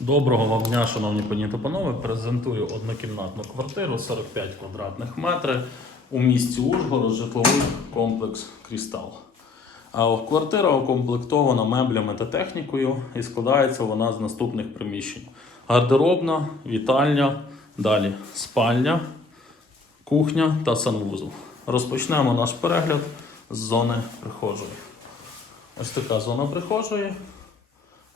Доброго вам дня, шановні пані та панове. Презентую однокімнатну квартиру 45 квадратних метрів у місті Ужгород, житловий комплекс Крістал. Квартира укомплектована меблями та технікою і складається вона з наступних приміщень: гардеробна, вітальня, далі спальня, кухня та санвузол. Розпочнемо наш перегляд з зони прихожої. Ось така зона прихожої.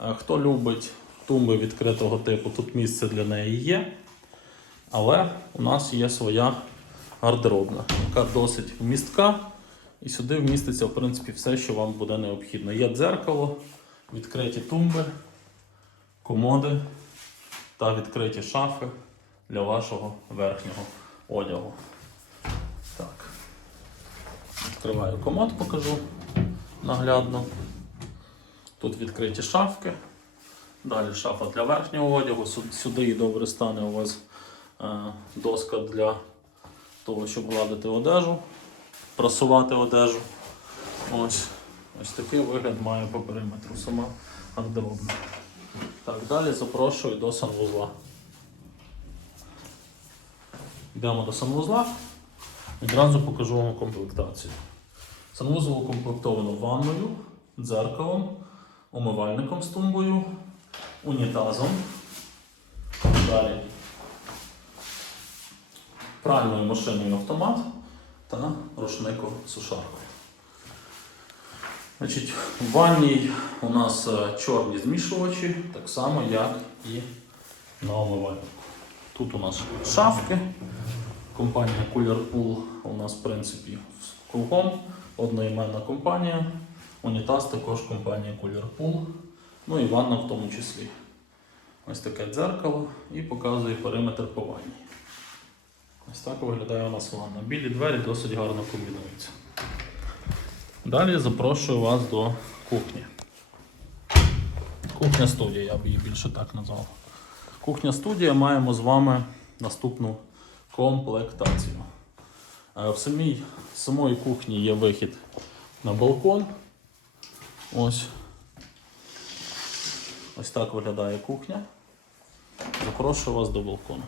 Е, Хто любить тумби відкритого типу, тут місце для неї є. Але у нас є своя гардеробна, яка досить вмістка. І сюди вміститься, в принципі, все, що вам буде необхідно. Є дзеркало, відкриті тумби, комоди та відкриті шафи для вашого верхнього одягу. Так. Відкриваю комод, покажу наглядно. Тут відкриті шафки. Далі шафа для верхнього одягу. Сюди і добре стане у вас е, доска для того, щоб гладити одежу, прасувати одежу. Ось, ось такий вигляд має по периметру сама гардеробна. Так, далі запрошую до санвузла. Йдемо до санвузла. Відразу покажу вам комплектацію. Санвузол укомплектовано ванною, дзеркалом, умивальником з тумбою, унітазом. Далі пральною машиною автомат та рушником-сушаркою. Значить, в ванній у нас е, чорні змішувачі, так само, як і на умивальнику. Тут у нас шафки. Компанія Cooler Pool у нас, в принципі, кругом. Одноіменна компанія. Унітаз також компанія Cooler Pool. Ну і ванна в тому числі. Ось таке дзеркало і показує периметр по ванні. Ось так виглядає у нас ванна. Білі двері досить гарно комбінуються. Далі запрошую вас до кухні. Кухня студія, я б її більше так назвав. Кухня студія маємо з вами наступну комплектацію. Е, В самій самої кухні є вихід на балкон. Ось. Ось так виглядає кухня. Запрошую вас до балкону.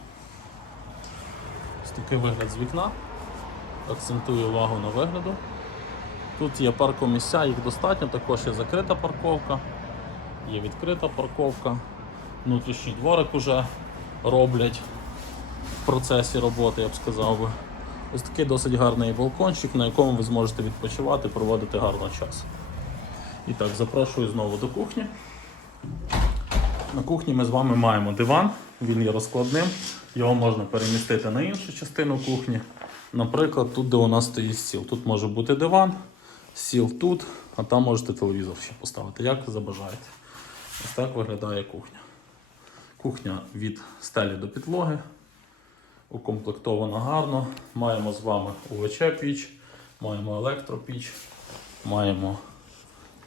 Ось такий вигляд з вікна. Акцентую увагу на вигляду. Тут є паркомісця, їх достатньо, також є закрита парковка, є відкрита парковка. Внутрішній дворик уже роблять в процесі роботи, я б сказав би. Ось такий досить гарний балкончик, на якому ви зможете відпочивати, проводити гарно час. І так, запрошую знову до кухні. На кухні ми з вами маємо диван, він є розкладним, його можна перемістити на іншу частину кухні. Наприклад, тут, де у нас стоїть стіл. Тут може бути диван, стіл тут, а там можете телевізор ще поставити, як забажаєте. Ось так виглядає кухня. Кухня від стелі до підлоги. Укомплектована гарно. Маємо з вами УВЧ-піч, маємо електропіч, маємо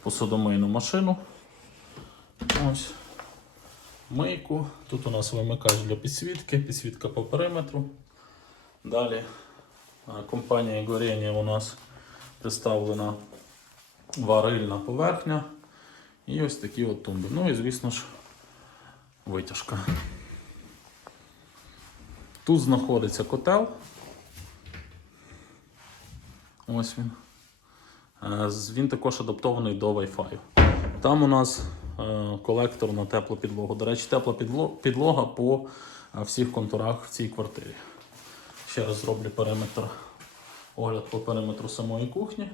посудомийну машину. Ось. Мийку. Тут у нас вимикач для підсвітки, підсвітка по периметру. Далі компанія Горіння у нас представлена варильна поверхня. І ось такі от тумби. Ну і звісно ж витяжка. Тут знаходиться котел. Ось він. Е, Він також адаптований до Wi-Fi. Там у нас е, колектор на теплу підлогу. До речі, тепла підлога по е, всіх контурах в цій квартирі. Ще раз зроблю периметр, огляд по периметру самої кухні.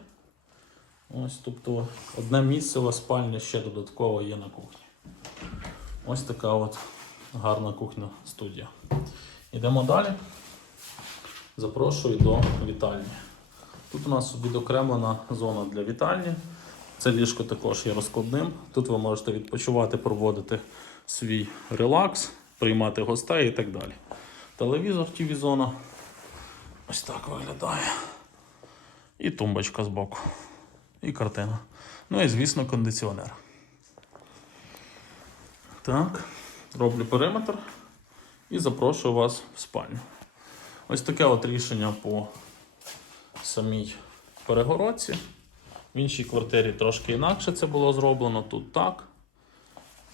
Ось, тобто одне місцева спальня ще додатково є на кухні. Ось така от гарна кухня студія. Йдемо далі. Запрошую до вітальні. Тут у нас відокремлена зона для вітальні. Це ліжко також є розкладним. Тут ви можете відпочивати, проводити свій релакс, приймати гостей і так далі. Телевізор tv зона Ось так виглядає. І тумбочка збоку. І картина. Ну і, звісно, кондиціонер. Так, роблю периметр і запрошую вас в спальню. Ось таке от рішення по самій перегородці. В іншій квартирі трошки інакше це було зроблено. Тут так.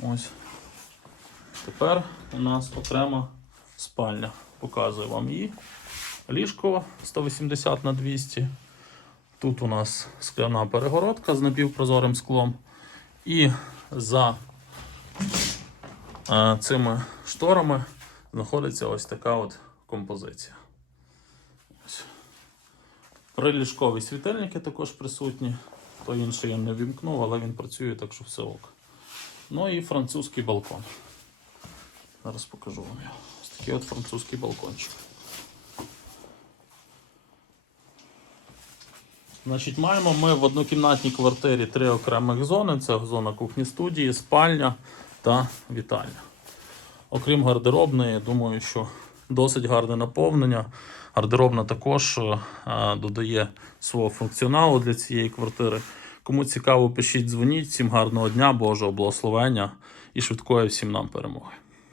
Ось. Тепер у нас окрема спальня. Показую вам її. Ліжко 180 на 200. Тут у нас скляна перегородка з напівпрозорим склом. І за е, цими шторами знаходиться ось така от композиція. Приліжкові світильники також присутні. То інший я не вімкнув, але він працює, так що все ок. Ну і французький балкон. Зараз покажу вам його. Ось такий от французький балкончик. Значить, маємо ми в однокімнатній квартирі три окремих зони: це зона кухні студії, спальня та вітальня. Окрім гардеробної, думаю, що досить гарне наповнення. Гардеробна також е, додає свого функціоналу для цієї квартири. Кому цікаво, пишіть, дзвоніть. Всім гарного дня, Божого благословення і швидкої всім нам перемоги.